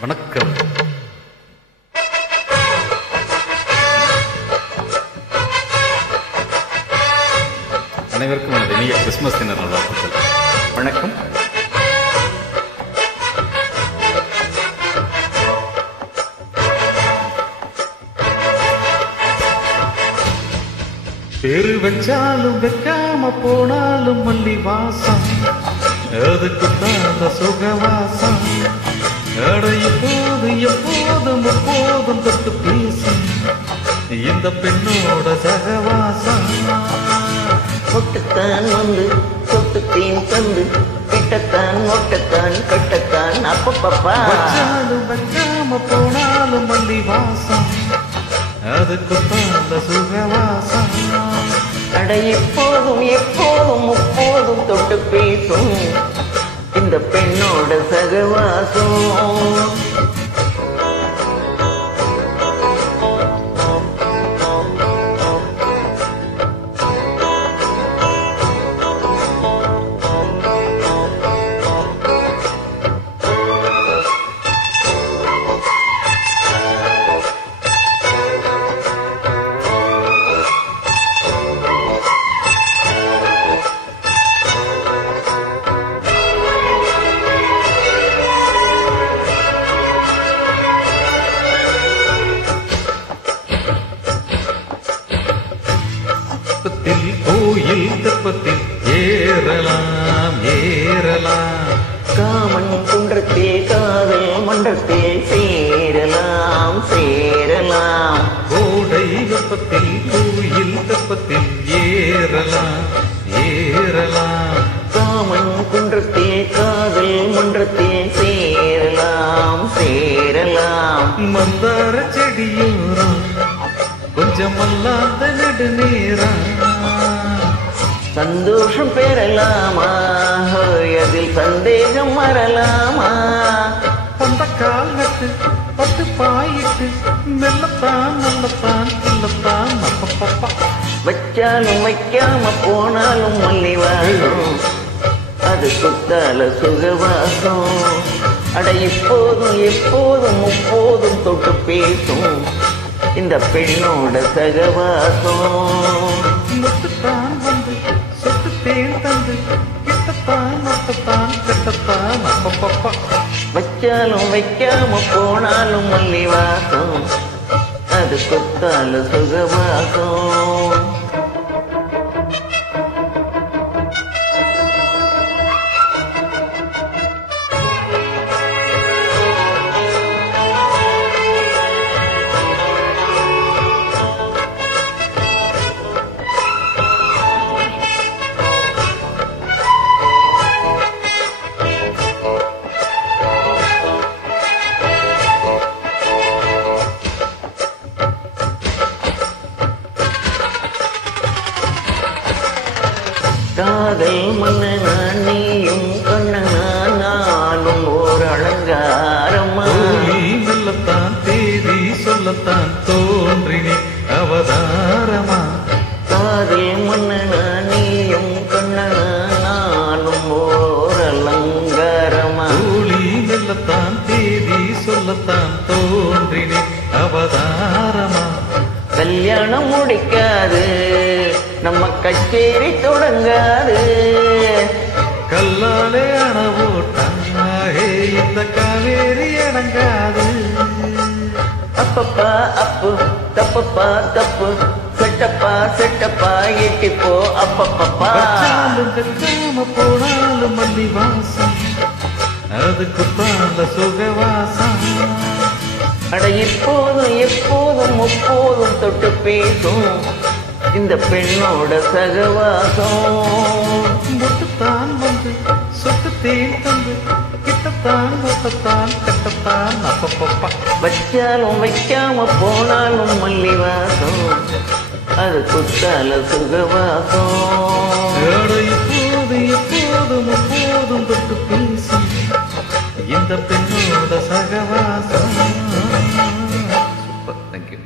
வணக்கம். அனைவருக்கும் எனது இனிய கிறிஸ்துமஸ் தின நல்வாழ்த்துக்கள். வணக்கம். பேரு வச்சாலும் வைக்காம போனாலும் மல்லி வாசம், அதுக்கு தாண்ட சுகவாசம். இப்போது எப்போதும் எப்போதும் தொட்டு பேசும் இந்த பெண்ணோட சகவாசம். ஒட்டுத்தான் வந்து தொட்டுத்தீன் தந்து கிட்டத்தான் ஒட்டத்தான் கட்டத்தான் அப்பப்பப்பா. வச்சாலும் வைக்காம போனாலும் மல்லி வாசம், அதுக்கு தாண்ட சுகவாசம். அட எப்போதும் எப்போதும் முப்போதும் தொட்டு பேசும் இந்த பெண்ணோட சகவாசம். கோயில் தெப்பத்தில் ஏறலாம் ஏறலாம், காமன் குன்றத்தில் காதல் மன்றத்தில் சேரலாம் சேரலாம். கோடை வெப்பத்தில் கோயில் தெப்பத்தில் ஏறலாம் ஏறலாம், காமன் குன்றத்தில் காதல் மன்றத்தில் சேரலாம் சேரலாம். மந்தார செடியோரம் கொஞ்சம் அல்லாத நெடுநேரம், சந்தோஷம் பெறலாமா அதில் சந்தேகம் வரலாமா. அந்த கால் நட்டு பட்டு பாயிட்டு மெல்லத்தான் நல்லத்தான் இல்லத்தான் அப்பப்பப்பா. வச்சாலும் வைக்காம போனாலும் மல்லி வாசம், அது குத்தால சுகவாசம். அட இப்போதும் எப்போதும் முப்போதும் தொட்டு பேசும் இந்த பெண்ணோட சகவாசம். முத்துத்தான் வந்து சொட்டு தேன் தந்து கிட்டத்தான் நொட்டத்தான் கட்டத்தான் அப்பப்பப்பா. வச்சாலும் வைக்காம போனாலும் மல்லி வாசம், அது குத்தால சுகவாசம். காதல் மன்னனா நீயும் கண்ணனா நானும் ஓர் அலங்காரமா. மெல்லத்தான் தேதி சொல்லத்தான் தோன்றினி அவதாரமா. காதல் மன்னனா நீயும் கண்ணனா நானும் ஓர் அலங்காரமா. மெல்லத்தான் தேதி சொல்லத்தான் தோன்றினி அவதாரமா. கல்யாணம் முடிக்காது நம்ம கச்சேரி தொடங்காது, கல்லாலே அணவோட்டாயே இந்த காவேரி அடங்காது. அப்பப்பா அப்பு தப்பப்பா தப்பு செட்டப்பா செட்டப்பா எட்டிப்போ அப்பப்பப்பா. வச்சாலும் கச்சாம போனாலும் மல்லி வாசம், அதுக்கு தாண்ட சுகவாசம். அட இப்போதும் எப்போதும் முப்போதும் தொட்டு பேசும் இந்த பெண்ணோட சகவாசம். முட்டுத்தான் வந்து சொட்டு தேன் தந்து கிட்டத்தான் ஒட்டத்தான் கட்டத்தான் அப்பப்பப்பா. வச்சாலும் வைக்காம போனாலும் மல்லி வாசம், அது குத்தால சுகவாசம். இப்போது எப்போதும் எப்போதும் தொட்டு பேசும் இந்த பெண்ணோட சகவாசம். Super, thank you.